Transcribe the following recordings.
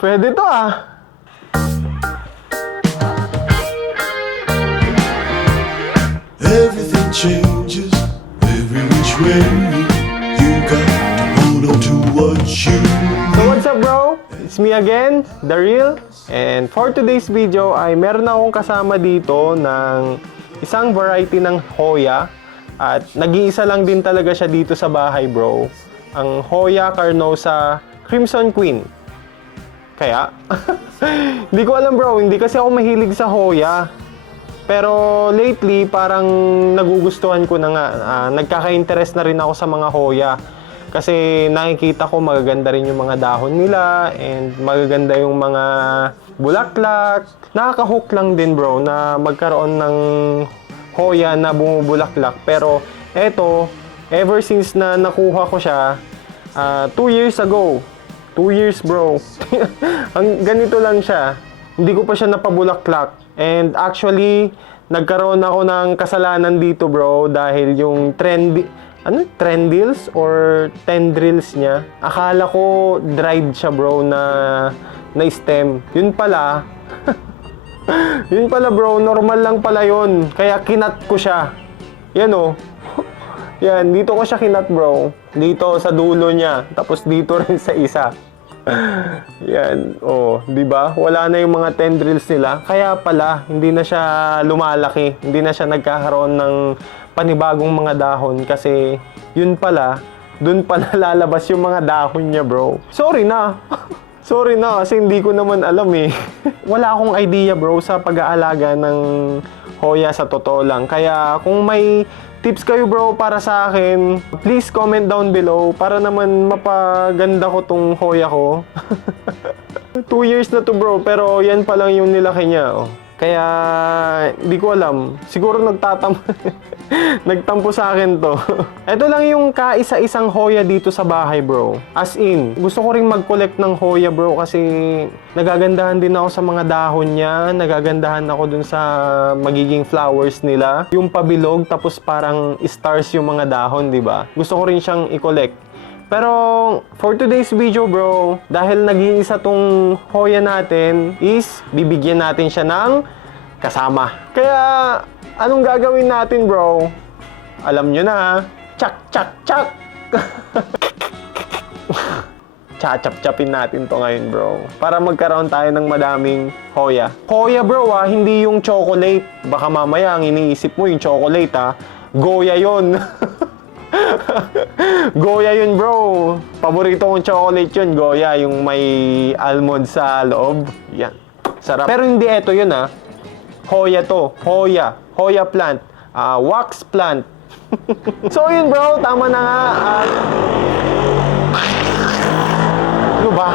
Pwede to ah. Everything changes every which way. You got to hold on to what you So what's up bro? It's me again, The Real. And for today's video ay meron akong kasama dito ng isang variety ng Hoya. At nag-iisa lang din talaga siya dito sa bahay bro. Ang Hoya Carnosa Crimson Queen. Kaya? Hindi ko alam bro, hindi kasi ako mahilig sa Hoya. Pero lately, parang nagugustuhan ko na nga. Nagkaka-interest na rin ako sa mga Hoya. Kasi nakikita ko magaganda rin yung mga dahon nila and magaganda yung mga bulaklak. Nakaka-hook lang din bro na magkaroon ng Hoya na bumubulaklak. Pero eto, ever since na nakuha ko siya, 2 years ago, 2 years bro, ang ganito lang siya. Hindi ko pa siya napabulaklak. And actually, nagkaroon ako ng kasalanan dito bro dahil yung trendils or tendrils niya, akala ko dried siya bro na stem. Yun pala, yun pala bro, normal lang pala yun. Kaya kinat ko siya. Yan o. Yan, dito ko siya kinat bro. Dito sa dulo niya, tapos dito rin sa isa. Yan, oh, 'di ba? Wala na yung mga tendrils nila. Kaya pala hindi na siya lumalaki, hindi na siya nagkakaroon ng panibagong mga dahon kasi yun pala, dun pala lalabas yung mga dahon niya, bro. Sorry na. Sorry na kasi hindi ko naman alam eh. Wala akong idea, bro, sa pag-aalaga ng Hoya sa totoo lang. Kaya kung may tips kayo bro para sa akin, please comment down below para naman mapaganda ko tong Hoya ko. 2 years na to bro, pero yan pa lang yung nilaki niya. Oh. Kaya hindi ko alam. Siguro nagtampo sa akin to. Ito lang yung kaisa-isang Hoya dito sa bahay bro. As in, gusto ko ring mag-collect ng Hoya bro kasi nagagandahan din ako sa mga dahon niya. Nagagandahan ako dun sa magiging flowers nila. Yung pabilog tapos parang stars yung mga dahon, di ba? Gusto ko rin siyang i-collect. Pero for today's video bro, dahil nag-iisa tong Hoya natin is bibigyan natin siya ng kasama. Kaya anong gagawin natin bro? Alam nyo na, chak chak chak. Chachap-chapin natin to ngayon bro para magkaroon tayo ng madaming Hoya. Hoya bro hindi yung chocolate. Baka mamaya ang iniisip mo yung chocolate Goya yon. Goya yun bro. Paborito kong chocolate yun, Goya, yung may almond sa loob. Yan, sarap. Pero hindi ito yun Hoya to. Hoya plant. Wax plant. So yun bro, tama na nga. Ano ba?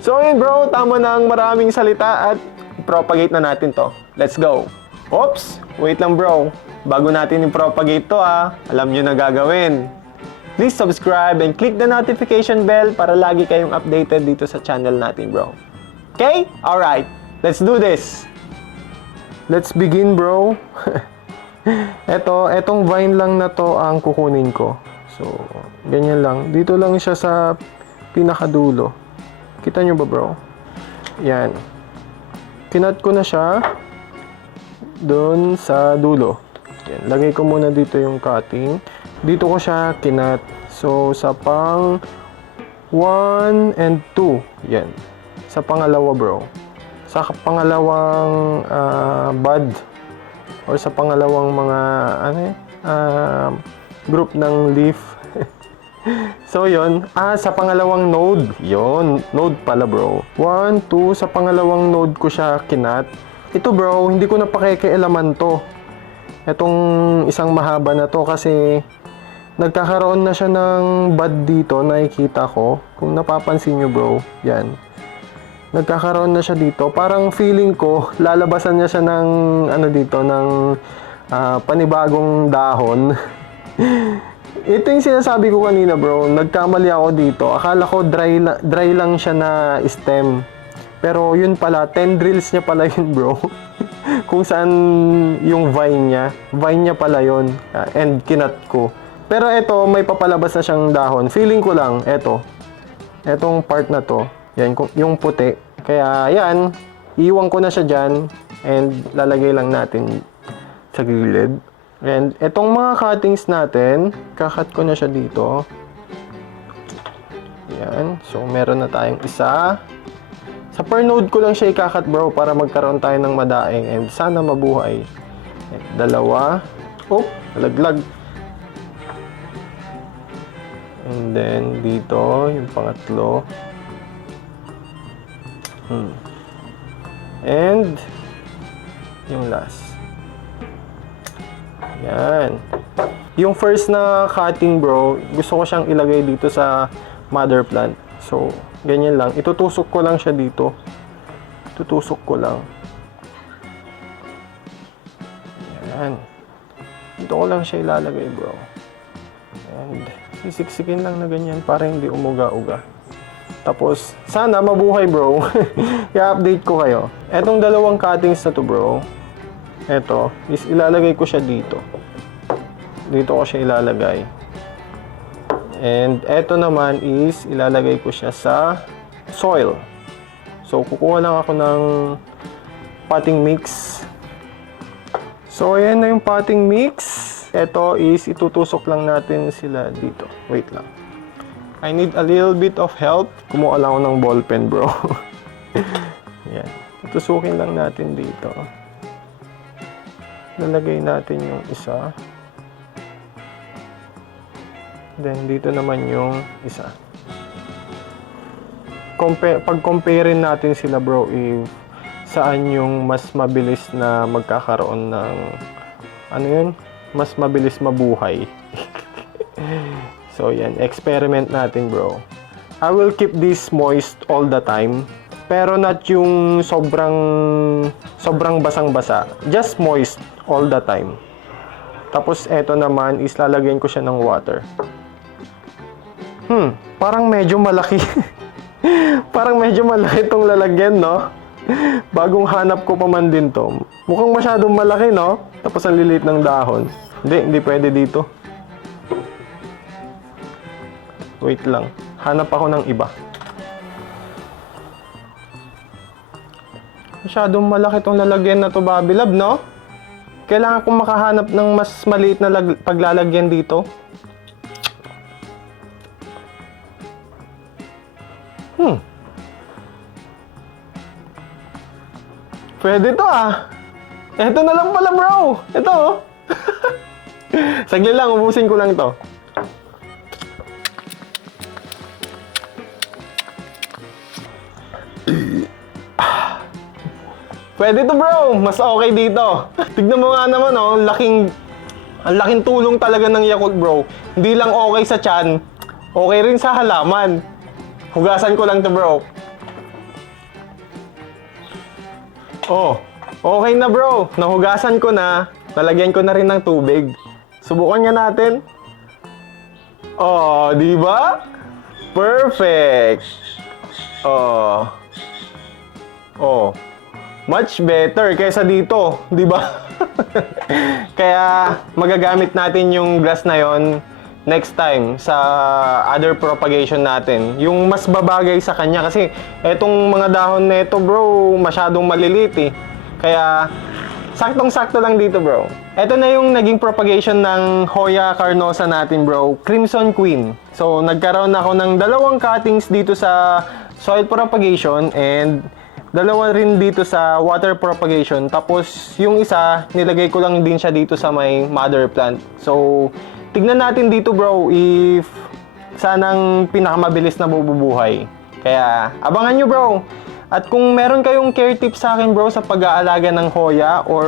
So yun bro, tama na ang maraming salita at propagate na natin to. Let's go. Oops, wait lang bro. Bago natin i-propagate to alam nyo na gagawin. Please subscribe and click the notification bell para lagi kayong updated dito sa channel natin bro. Okay? Alright, let's do this. Let's begin bro. Etong vine lang na to ang kukunin ko. So, ganyan lang. Dito lang siya sa pinakadulo. Kita nyo ba bro? Yan. Kinat ko na siya doon sa dulo. Yan. Lagay ko muna dito yung cutting. Dito ko siya kinat. So, sa pang 1 and 2. Yan. Sa pangalawa bro. Sa pangalawang bud or sa pangalawang mga group ng leaf. So, yon. Sa pangalawang node. Yon. Node pala bro. 1, 2. Sa pangalawang node ko siya kinat. Ito bro, hindi ko na pakikialaman to. Itong isang mahaba na to kasi nagkakaroon na siya ng bud dito, nakikita ko. Kung napapansin nyo bro, yan. Nagkakaroon na siya dito. Parang feeling ko, lalabasan niya siya ng dito, ng panibagong dahon. Ito yung sinasabi ko kanina bro, nagkamali ako dito. Akala ko dry lang siya na stem. Pero yun pala, tendrils niya pala yun bro. Kung saan yung vine niya pala yun. And kinat ko. Pero eto, may papalabas na siyang dahon. Feeling ko lang, eto. Etong part na to, yan, yung puti. Kaya yan, iwan ko na siya dyan and lalagay lang natin sa gilid. And etong mga cuttings natin, kakat ko na siya dito. Yan, so meron na tayong isa. Sa per node ko lang siya ikakat bro para magkaroon tayo ng madaing and sana mabuhay. And dalawa. Oh, laglag. And then dito, yung pangatlo. And yung last. Yan. Yung first na cutting bro, gusto ko siyang ilagay dito sa mother plant. So, ganyan lang. Itutusok ko lang siya dito. Tutusok ko lang. Yan. Dito ko lang siya ilalagay bro. And sisiksikin lang na ganyan para hindi umuga-uga. Tapos, sana mabuhay bro. I-update ko kayo. Etong dalawang cuttings na to bro. Eto, is ilalagay ko siya dito. Dito ko siya ilalagay. And eto naman is ilalagay ko siya sa soil. So, kukuha lang ako ng potting mix. So, ayan na yung potting mix. Eto is itutusok lang natin sila dito. Wait lang. I need a little bit of help. Kumuha lang ako ng ballpen, bro. Yan. Tutusukin lang natin dito. Lalagay natin yung isa. Then, dito naman yung isa. Pag-compare natin sila, bro, if saan yung mas mabilis na magkakaroon ng, ano yun? Mas mabilis mabuhay. So, yan. Experiment natin, bro. I will keep this moist all the time. Pero not yung sobrang basang-basa. Just moist all the time. Tapos, eto naman is lalagyan ko siya ng water. Parang medyo malaki. Parang medyo malaki itong lalagyan, no? Bagong hanap ko pa man din to. Mukhang masyadong malaki, no? Tapos ang lilit ng dahon. Hindi pwede dito. Wait lang. Hanap ako ng iba. Masyadong malaki itong lalagyan na to, Babilab, no? Kailangan kong makahanap ng mas maliit na paglalagyan dito. Pwede to ah. Ito na lang pala bro. Ito oh. Saglit lang, ubusin ko lang to. Pwede to bro. Mas okay dito. Tignan mo nga naman oh. Ang laking tulong talaga ng Yakult bro. Hindi lang okay sa tiyan. Okay rin sa halaman. Hugasan ko lang to bro. Oh, okay na bro. Nahugasan ko na. Nalagyan ko na rin ng tubig. Subukan nga natin. Oh, di ba? Perfect. Oh. Oh. Much better kaysa dito, di ba? Kaya magagamit natin yung grass na yon next time sa other propagation natin. Yung mas babagay sa kanya kasi etong mga dahon nito bro, masyadong malilit eh. Kaya saktong-sakto lang dito bro. Ito na yung naging propagation ng Hoya carnosa natin bro, Crimson Queen. So nagkaroon ako ng dalawang cuttings dito sa soil propagation and dalawa rin dito sa water propagation. Tapos yung isa, nilagay ko lang din siya dito sa may mother plant. So tignan natin dito bro if sanang pinakamabilis na bubuhay. Kaya abangan nyo bro. At kung meron kayong care tips sa akin bro sa pag-aalaga ng Hoya or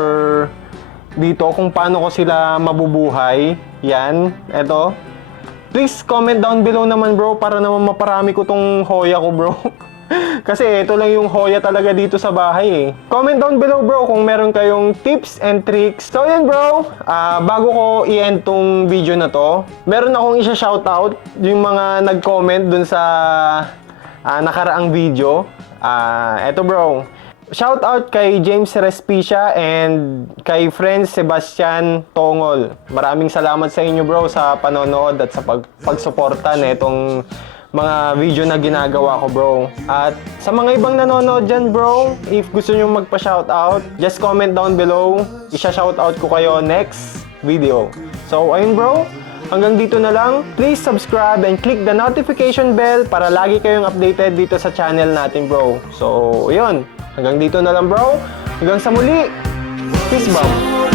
dito kung paano ko sila mabubuhay, yan, eto. Please comment down below naman bro para naman maparami ko tong Hoya ko bro. Kasi ito lang yung Hoya talaga dito sa bahay eh. Comment down below bro kung meron kayong tips and tricks. So yan bro, bago ko i-end tong video na to, meron akong isa-shoutout yung mga nag-comment dun sa nakaraang video. Eto bro, shoutout kay James Respicia and kay friend Sebastian Tongol. Maraming salamat sa inyo bro sa panonood at sa pagsuporta na itong mga video na ginagawa ko, bro. At sa mga ibang nanonood dyan, bro, if gusto nyo magpa-shoutout, just comment down below. Isha-shoutout ko kayo next video. So, ayun, bro. Hanggang dito na lang. Please subscribe and click the notification bell para lagi kayong updated dito sa channel natin, bro. So, ayun. Hanggang dito na lang, bro. Hanggang sa muli. Peace, bro.